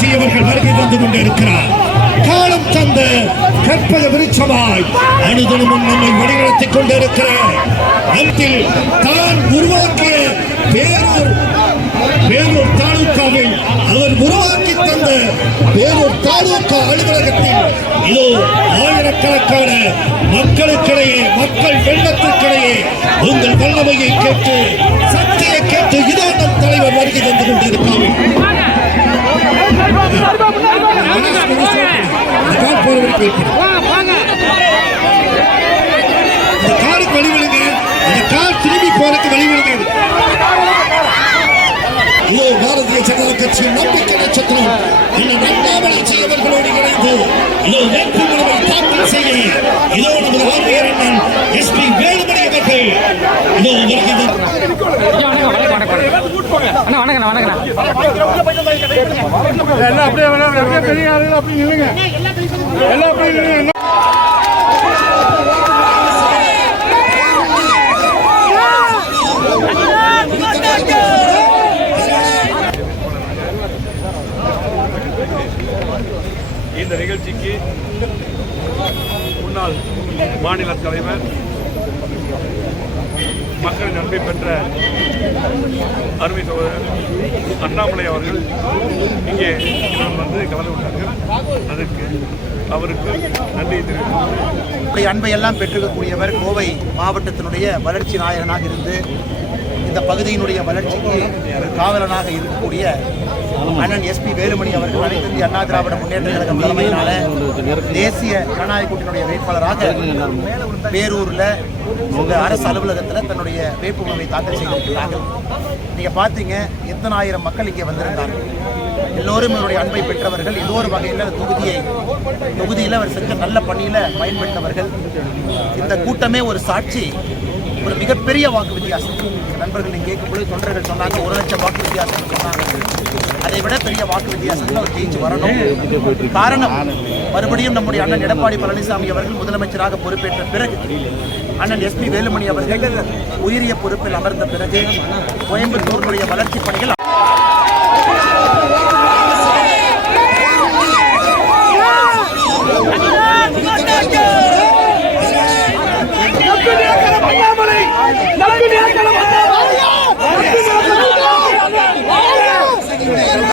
அண்ணாமலைச்சி அவர்கள் வருகை வந்து கொண்டிருக்கிறார். காலம் தந்த கற்பக விருட்சமாய் அனுதினமும் நம்மை வழிநடத்திக் கொண்டிருக்கிறார். நம்மில் தான் உருவாக்கிய வேலூர் தாலுகாவில் அவர் உருவாக்கி தந்த வேலூர் தாலுகா அலுவலகத்தில் இதோ ஆயிரக்கணக்கான மக்களுக்கிடையே, மக்கள் வெள்ளத்திற்கிடையே உங்கள் வல்லமையை கேட்டு, சக்தியை கேட்டு இதோ நம் தலைவர் வருகை தந்து கொண்டிருக்கிறார். இந்த காருக்கு வழிவிடுங்க, இந்த கார் திரும்பி போறதுக்கு வழிவிடுங்க. இதோ பாரதிய ஜனதா கட்சியின் நம்பிக்கை நட்சத்திரம் அண்ணாமலைச்சி அவர்களோடு இணைந்து இதோ வேட்புமனுவை தாக்கல் செய்ய இதோ நமது ஆர்வலர் அண்ணன் எஸ்பி வேலுமணி அவர்கள் இதோ இந்த நிகழ்ச்சிக்கு முன்னாள் மாநில தலைவர், மக்களின் அன்பை பெற்ற அருமை சகோதரர் அண்ணாமலை அவர்கள் இங்கே வந்து கலந்து கொண்டார்கள். அதற்கு அவருக்கு நன்றி தெரிவித்துள்ளேன். அன்பை எல்லாம் பெற்றுக்கக்கூடியவர், கோவை மாவட்டத்தினுடைய வளர்ச்சி நாயகனாக இருந்து இந்த பகுதியினுடைய வளர்ச்சிக்கு காவலனாக இருக்கக்கூடிய அண்ணன் எஸ்பி வேலுமணி அவர்கள் அனைத்து இந்திய அண்ணா திராவிட முன்னேற்ற கழகம் தலைமையினால தேசிய ஜனநாயக கூட்டணியுடைய வேட்பாளராக பேரூரில் இந்த அரசு அலுவலகத்தில் தன்னுடைய வேட்புமனுவை தாக்கல் செய்திருக்கிறார்கள். நீங்கள் பார்த்தீங்க, எத்தனை ஆயிரம் மக்கள் இங்கே வந்திருந்தார்கள். எல்லோரும் இவருடைய அன்பை பெற்றவர்கள். ஏதோ ஒரு வகையில் தொகுதியில் அவர் செஞ்ச நல்ல பணியில் பயன்பெற்றவர்கள். இந்த கூட்டமே ஒரு சாட்சி. ஒரு மிகப்பெரிய வாக்கு வித்தியாசம். நண்பர்கள் நீங்கள் கேட்கும்போது தொண்டர்கள் சொன்னாங்க 1 லட்சம் வாக்கு வித்தியாசம் சொன்னாங்க. அதை விட பெரிய வாக்கு வித்தியாசத்தில் அவர் ஜெயிச்சு வரணும். காரணம், மறுபடியும் நம்முடைய அண்ணன் எடப்பாடி பழனிசாமி அவர்கள் முதலமைச்சராக பொறுப்பேற்ற பிறகு, அண்ணன் எஸ்பி வேலுமணி அவர்கள் உயரிய பொறுப்பில் அமர்ந்த பிறகு கோயம்புத்தூருடைய வளர்ச்சி பணிகள் அண்ணாமலை